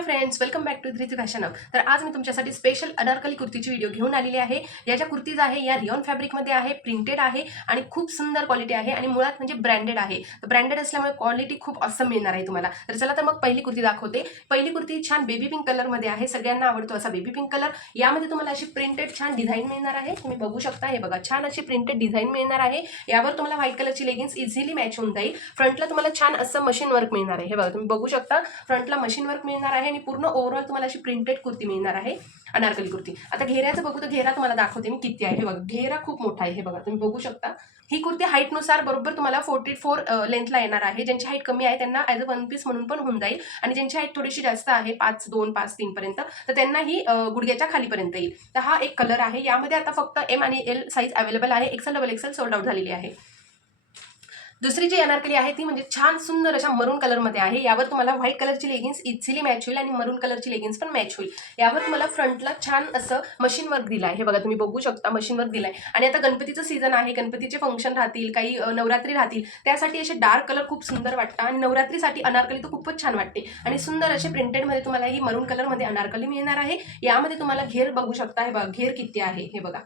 Hello friends, welcome back to Dhruti fashion hub. तर आज मी तुमच्यासाठी स्पेशल अनारकली कुर्तीची व्हिडिओ घेऊन आलेली आहे। या ज्या कुर्तीज आहे या रियॉन फॅब्रिकमध्ये आहे, प्रिंटेड आहे आणि खूप सुंदर क्वालिटी आहे आणि मुळात म्हणजे ब्रँडेड आहे। तर ब्रँडेड असल्यामुळे क्वालिटी खूप ऑसम मिळणार आहे तुम्हाला। तर चला तर मग पहिली कुर्ती दाखवते। पहिली कुर्ती छान बेबी पिंक कलरमध्ये आहे, सगळ्यांना आवडतो असा बेबी पिंक कलर। यामध्ये तुम्हाला अशी प्रिंटेड छान डिझाईन मिळणार आहे, तुम्ही बघू शकता। हे बघा, छान अशी प्रिंटेड डिझाईन मिळणार आहे। यावर तुम्हाला व्हाईट कलरची लेगिन्स इझिली मॅच होऊन जाईल। फ्रंटला तुम्हाला छान असं मशीन वर्क मिळणार आहे। हे बघा, तुम्ही बघू शकता, फ्रंटला मशीन वर्क मिळणार आहे आणि पूर्ण ओव्हरऑल तुम्हाला अशी प्रिंटेड कुर्ती मिळणार आहे, अनारकली कुर्ती। आता घेऱ्याचं बघू तर घेरा तुम्हाला दाखवते मी किती आहे। हे बघा, घेरा खूप मोठा आहे। हे बघा, तुम्ही बघू शकता। ही कुर्ती हाईटनुसार बरोबर तुम्हाला 44 लेंथला येणार आहे। ज्यांची हाईट कमी आहे त्यांना ॲज अ वन पीस म्हणून पण होऊन जाईल आणि ज्यांची हाईट थोडीशी जास्त आहे 5'2", 5'3" पर्यंत, तर त्यांना ही गुडघ्याच्या खालीपर्यंत येईल। तर हा एक कलर आहे। यामध्ये आता फक्त एम आणि एल साईज अवेलेबल आहे, Excel double XL sold out झालेली आहे। दुसरी जी अनारकली आहे ती म्हणजे छान सुंदर अशा मरून कलरमध्ये आहे। यावर तुम्हाला व्हाईट कलरची लेगिन्स इझिली मॅच होईल आणि मरून कलरची लेगिन्स पण मॅच होईल। यावर तुम्हाला फ्रंटला छान असं मशीन वर्क दिलं आहे। हे बघा, तुम्ही बघू शकता, मशीन वर्क दिलं आहे। आणि आता गणपतीचं सीझन आहे, गणपतीचे फंक्शन राहतील, काही नवरात्री राहतील, त्यासाठी असे डार्क कलर खूप सुंदर वाटतात आणि नवरात्रीसाठी अनारकली तर खूपच छान वाटते। आणि सुंदर असे प्रिंटेडमध्ये तुम्हाला ही मरून कलरमध्ये अनारकली मिळणार आहे। यामध्ये तुम्हाला घेर बघू शकता। हे बघा, घेर किती आहे, हे बघा,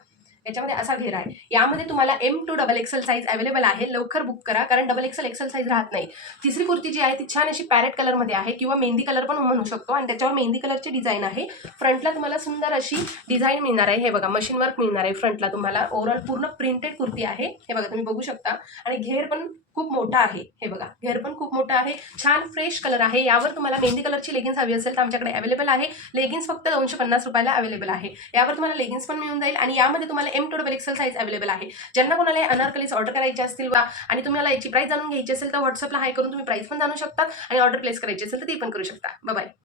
याच्यामध्ये असा घेरा आहे। यामध्ये तुम्हाला M to double XL size available आहे, लवकर बुक करा कारण डबल एक्सेल एक्सेल साईज राहत नाही। तिसरी कुर्ती जी आहे ती छान अशी पॅरेट कलरमध्ये आहे किंवा मेहंदी कलर पण म्हणू शकतो आणि त्याच्यावर मेहंदी कलरची डिझाईन आहे। फ्रंटला तुम्हाला सुंदर अशी डिझाईन मिळणार आहे। हे बघा, मशीन वर्क मिळणार आहे फ्रंटला तुम्हाला। ओव्हरऑल पूर्ण प्रिंटेड कुर्ती आहे। हे बघा, तुम्ही बघू शकता आणि घेर पण खूप मोठा आहे। हे बघा, घेर पण खूप मोठा आहे, छान फ्रेश कलर आहे। यावर तुम्हाला मेहंदी कलरची लेगिन्स हवी असेल तर आमच्याकडे अवेलेबल आहे। लेगिन्स फक्त 250 रुपयाला अवेलेबल आहे। यावर तुम्हाला लेगिन्स पण मिळून जाईल आणि यामध्ये तुम्हाला M to double XL size available आहे। ज्यांना कोणाला अनारकलीज ऑर्डर करायचे असतील आणि तुम्हाला याची प्राइस जाणून घ्यायची असेल तर व्हॉट्सअपला हाय करून तुम्ही प्राइस पण जाणू शकता आणि ऑर्डर प्लेस करायची असेल तर ती पण करू शकता। Bye bye.